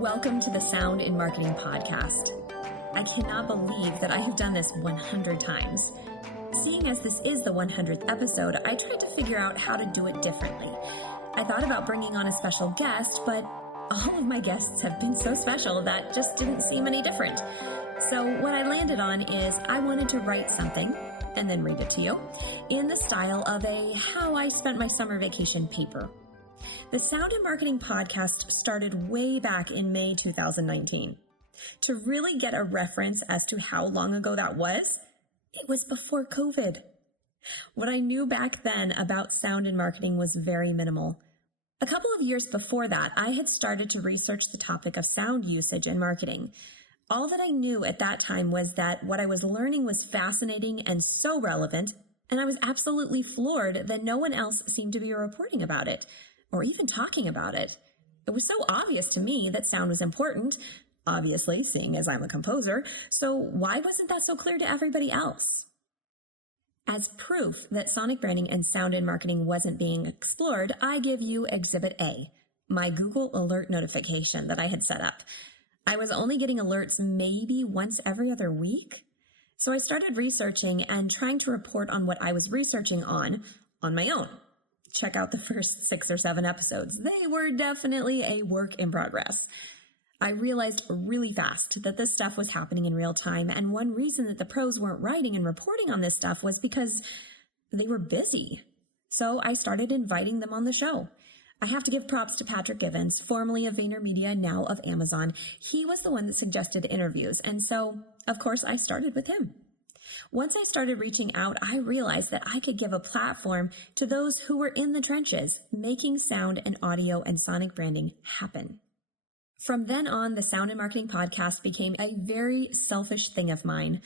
Welcome to the Sound in Marketing podcast. I cannot believe that I have done this 100 times. Seeing as this is the 100th episode, I tried to figure out how to do it differently. I thought about bringing on a special guest, but all of my guests have been so special that just didn't seem any different. So what I landed on is I wanted to write something and then read it to you in the style of a How I Spent My Summer Vacation paper. The Sound in Marketing podcast started way back in May 2019. To really get a reference as to how long ago that was, it was before COVID. What I knew back then about sound in marketing was very minimal. A couple of years before that, I had started to research the topic of sound usage in marketing. All that I knew at that time was that what I was learning was fascinating and so relevant, and I was absolutely floored that no one else seemed to be reporting about it, or even talking about it. It was so obvious to me that sound was important, obviously, seeing as I'm a composer, so why wasn't that so clear to everybody else? As proof that sonic branding and sound in marketing wasn't being explored, I give you Exhibit A, my Google alert notification that I had set up. I was only getting alerts maybe once every other week, so I started researching and trying to report on what I was researching on my own. Check out the first 6 or 7 episodes. They were definitely a work in progress. I realized really fast that this stuff was happening in real time, and one reason that the pros weren't writing and reporting on this stuff was because they were busy. So I started inviting them on the show. I have to give props to Patrick Givens, formerly of VaynerMedia, now of Amazon. He was the one that suggested interviews, and so, of course, I started with him. Once I started reaching out, I realized that I could give a platform to those who were in the trenches, making sound and audio and sonic branding happen. From then on, the Sound in Marketing podcast became a very selfish thing of mine.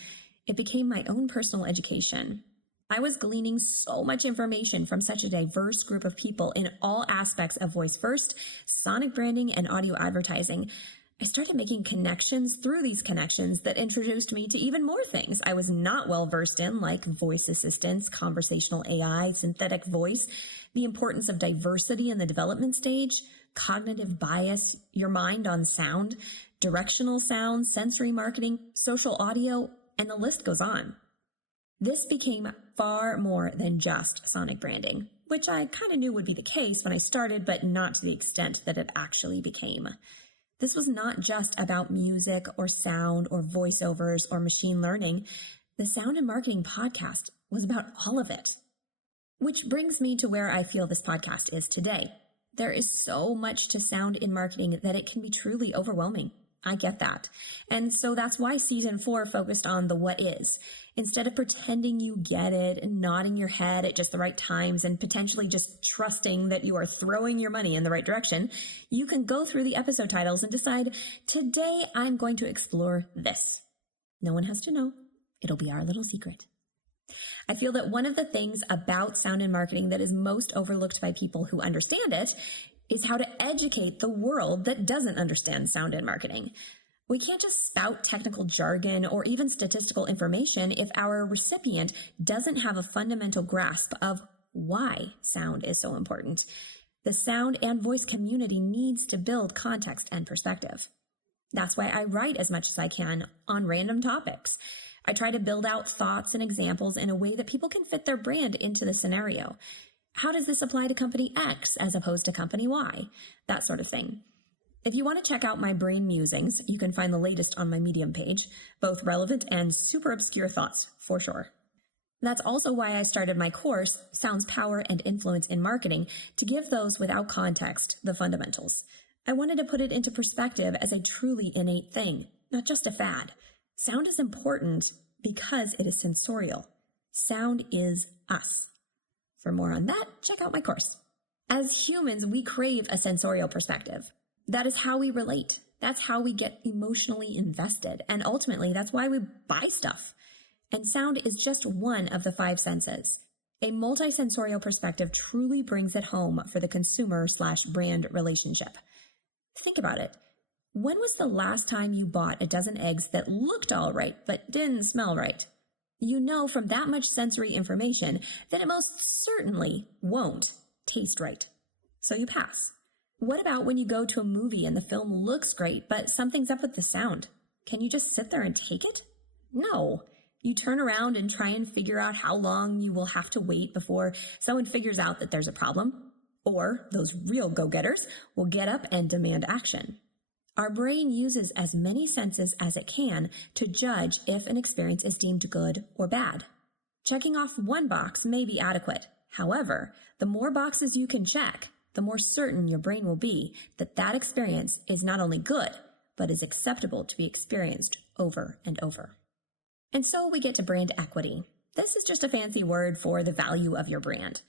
It became my own personal education. I was gleaning so much information from such a diverse group of people in all aspects of voice first, sonic branding, and audio advertising. I started making connections through these connections that introduced me to even more things I was not well versed in, like voice assistants, conversational AI, synthetic voice, the importance of diversity in the development stage, cognitive bias, your mind on sound, directional sound, sensory marketing, social audio, and the list goes on. This became far more than just sonic branding, which I kind of knew would be the case when I started, but not to the extent that it actually became. This was not just about music or sound or voiceovers or machine learning. The Sound in Marketing podcast was about all of it. Which brings me to where I feel this podcast is today. There is so much to sound in marketing that it can be truly overwhelming. I get that. And so that's why season 4 focused on the what is. Instead of pretending you get it and nodding your head at just the right times and potentially just trusting that you are throwing your money in the right direction, you can go through the episode titles and decide, today I'm going to explore this. No one has to know. It'll be our little secret. I feel that one of the things about sound in marketing that is most overlooked by people who understand it is how to educate the world that doesn't understand sound in marketing. We can't just spout technical jargon or even statistical information if our recipient doesn't have a fundamental grasp of why sound is so important. The sound and voice community needs to build context and perspective. That's why I write as much as I can on random topics. I try to build out thoughts and examples in a way that people can fit their brand into the scenario. How does this apply to company X as opposed to company Y? That sort of thing. If you want to check out my brain musings, you can find the latest on my Medium page, both relevant and super obscure thoughts, for sure. That's also why I started my course, Sound's Power and Influence in Marketing, to give those without context the fundamentals. I wanted to put it into perspective as a truly innate thing, not just a fad. Sound is important because it is sensorial. Sound is us. For more on that, check out my course. As humans, we crave a sensorial perspective. That is how we relate. That's how we get emotionally invested. And ultimately, that's why we buy stuff. And sound is just one of the 5 senses. A multisensorial perspective truly brings it home for the consumer/brand relationship. Think about it. When was the last time you bought a dozen eggs that looked all right but didn't smell right? You know from that much sensory information that it most certainly won't taste right. So you pass. What about when you go to a movie and the film looks great, but something's up with the sound? Can you just sit there and take it? No. You turn around and try and figure out how long you will have to wait before someone figures out that there's a problem. Or those real go-getters will get up and demand action. Our brain uses as many senses as it can to judge if an experience is deemed good or bad. Checking off one box may be adequate. However, the more boxes you can check, the more certain your brain will be that that experience is not only good, but is acceptable to be experienced over and over. And so we get to brand equity. This is just a fancy word for the value of your brand.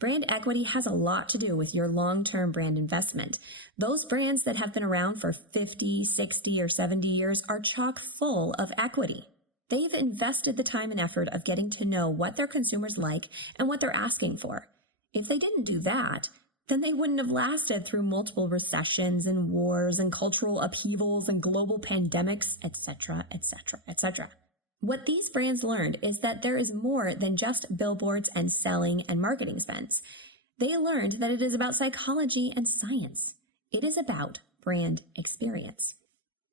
Brand equity has a lot to do with your long-term brand investment. Those brands that have been around for 50, 60, or 70 years are chock full of equity. They've invested the time and effort of getting to know what their consumers like and what they're asking for. If they didn't do that, then they wouldn't have lasted through multiple recessions and wars and cultural upheavals and global pandemics, etc., etc., etc. What these brands learned is that there is more than just billboards and selling and marketing spends. They learned that it is about psychology and science. It is about brand experience.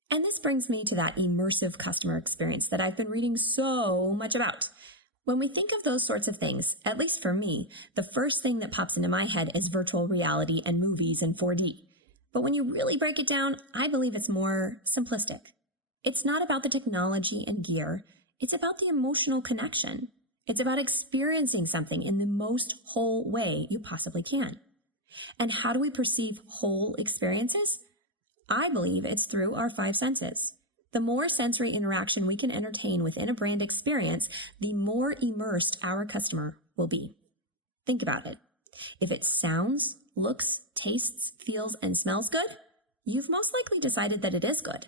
And this brings me to that immersive customer experience that I've been reading so much about. When we think of those sorts of things, at least for me, the first thing that pops into my head is virtual reality and movies in 4D. But when you really break it down, I believe it's more simplistic. It's not about the technology and gear. It's about the emotional connection. It's about experiencing something in the most whole way you possibly can. And how do we perceive whole experiences? I believe it's through our 5 senses. The more sensory interaction we can entertain within a brand experience, the more immersed our customer will be. Think about it. If it sounds, looks, tastes, feels, and smells good, you've most likely decided that it is good.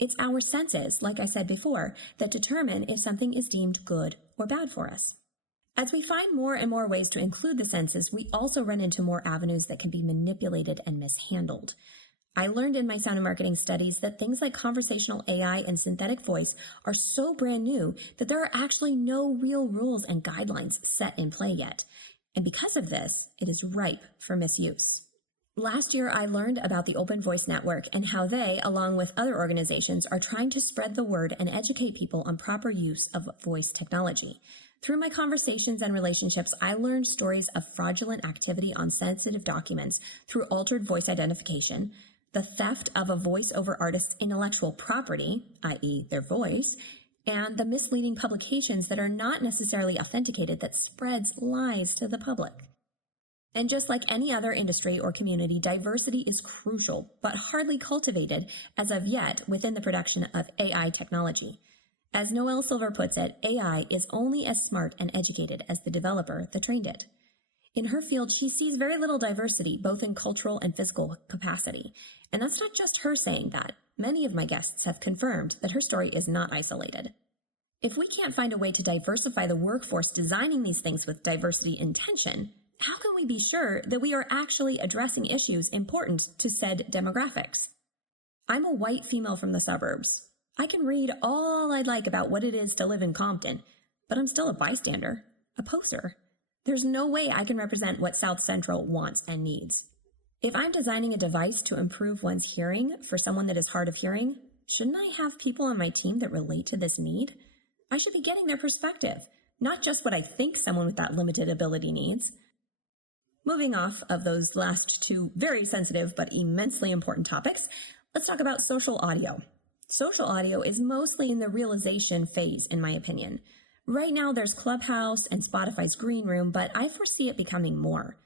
It's our senses, like I said before, that determine if something is deemed good or bad for us. As we find more and more ways to include the senses, we also run into more avenues that can be manipulated and mishandled. I learned in my sound and marketing studies that things like conversational AI and synthetic voice are so brand new that there are actually no real rules and guidelines set in play yet. And because of this, it is ripe for misuse. Last year, I learned about the Open Voice Network and how they, along with other organizations, are trying to spread the word and educate people on proper use of voice technology. Through my conversations and relationships, I learned stories of fraudulent activity on sensitive documents through altered voice identification, the theft of a voiceover artist's intellectual property, i.e. their voice, and the misleading publications that are not necessarily authenticated that spreads lies to the public. And just like any other industry or community, diversity is crucial, but hardly cultivated as of yet within the production of AI technology. As Noelle Silver puts it, AI is only as smart and educated as the developer that trained it. In her field, she sees very little diversity, both in cultural and physical capacity. And that's not just her saying that. Many of my guests have confirmed that her story is not isolated. If we can't find a way to diversify the workforce designing these things with diversity intention, how can we be sure that we are actually addressing issues important to said demographics? I'm a white female from the suburbs. I can read all I'd like about what it is to live in Compton, but I'm still a bystander, a poser. There's no way I can represent what South Central wants and needs. If I'm designing a device to improve one's hearing for someone that is hard of hearing, shouldn't I have people on my team that relate to this need? I should be getting their perspective, not just what I think someone with that limited ability needs. Moving off of those last 2 very sensitive but immensely important topics, let's talk about social audio. Social audio is mostly in the realization phase, in my opinion. Right now, there's Clubhouse and Spotify's Green Room, but I foresee it becoming more.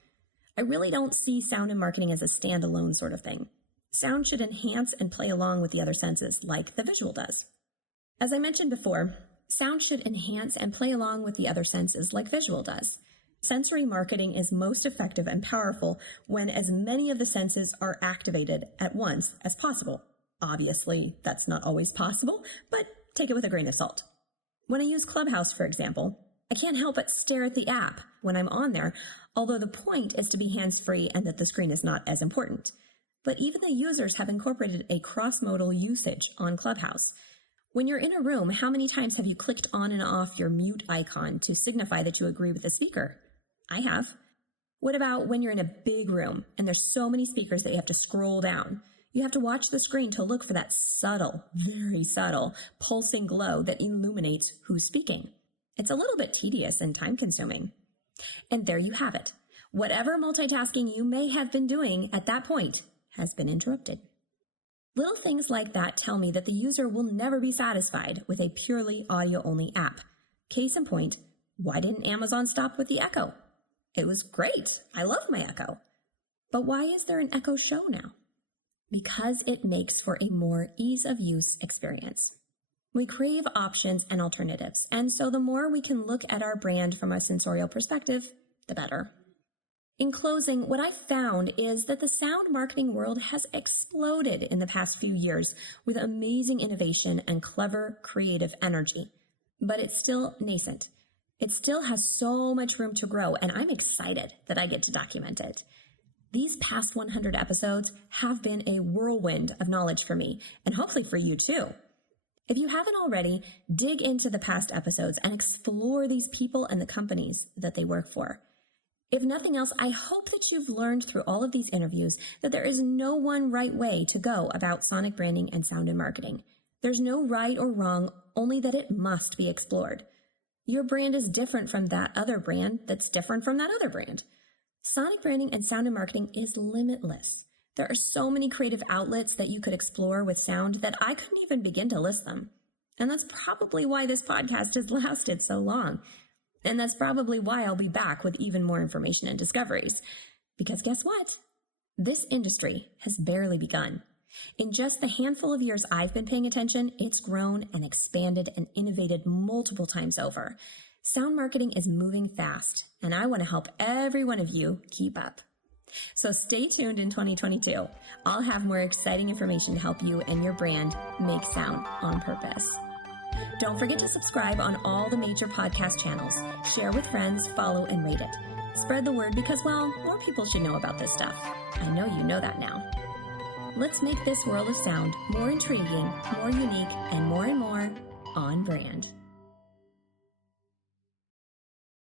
I really don't see sound and marketing as a standalone sort of thing. Sound should enhance and play along with the other senses, like the visual does. As I mentioned before, sound should enhance and play along with the other senses, like visual does. Sensory marketing is most effective and powerful when as many of the senses are activated at once as possible. Obviously, that's not always possible, but take it with a grain of salt. When I use Clubhouse, for example, I can't help but stare at the app when I'm on there, although the point is to be hands-free and that the screen is not as important. But even the users have incorporated a cross-modal usage on Clubhouse. When you're in a room, how many times have you clicked on and off your mute icon to signify that you agree with the speaker? I have. What about when you're in a big room and there's so many speakers that you have to scroll down? You have to watch the screen to look for that subtle, very subtle, pulsing glow that illuminates who's speaking. It's a little bit tedious and time-consuming. And there you have it. Whatever multitasking you may have been doing at that point has been interrupted. Little things like that tell me that the user will never be satisfied with a purely audio-only app. Case in point, why didn't Amazon stop with the Echo? It was great. I love my Echo. But why is there an Echo Show now? Because it makes for a more ease-of-use experience. We crave options and alternatives, and so the more we can look at our brand from a sensorial perspective, the better. In closing, what I've found is that the sound marketing world has exploded in the past few years with amazing innovation and clever, creative energy. But it's still nascent. It still has so much room to grow, and I'm excited that I get to document it. These past 100 episodes have been a whirlwind of knowledge for me, and hopefully for you too. If you haven't already, dig into the past episodes and explore these people and the companies that they work for. If nothing else, I hope that you've learned through all of these interviews that there is no one right way to go about sonic branding and sound in marketing. There's no right or wrong, only that it must be explored. Your brand is different from that other brand that's different from that other brand. Sonic branding and sound in marketing is limitless. There are so many creative outlets that you could explore with sound that I couldn't even begin to list them. And that's probably why this podcast has lasted so long. And that's probably why I'll be back with even more information and discoveries. Because guess what? This industry has barely begun. In just the handful of years I've been paying attention, it's grown and expanded and innovated multiple times over. Sound marketing is moving fast, and I want to help every one of you keep up. So stay tuned in 2022. I'll have more exciting information to help you and your brand make sound on purpose. Don't forget to subscribe on all the major podcast channels. Share with friends, follow, and rate it. Spread the word because, well, more people should know about this stuff. I know you know that now. Let's make this world of sound more intriguing, more unique, and more on brand.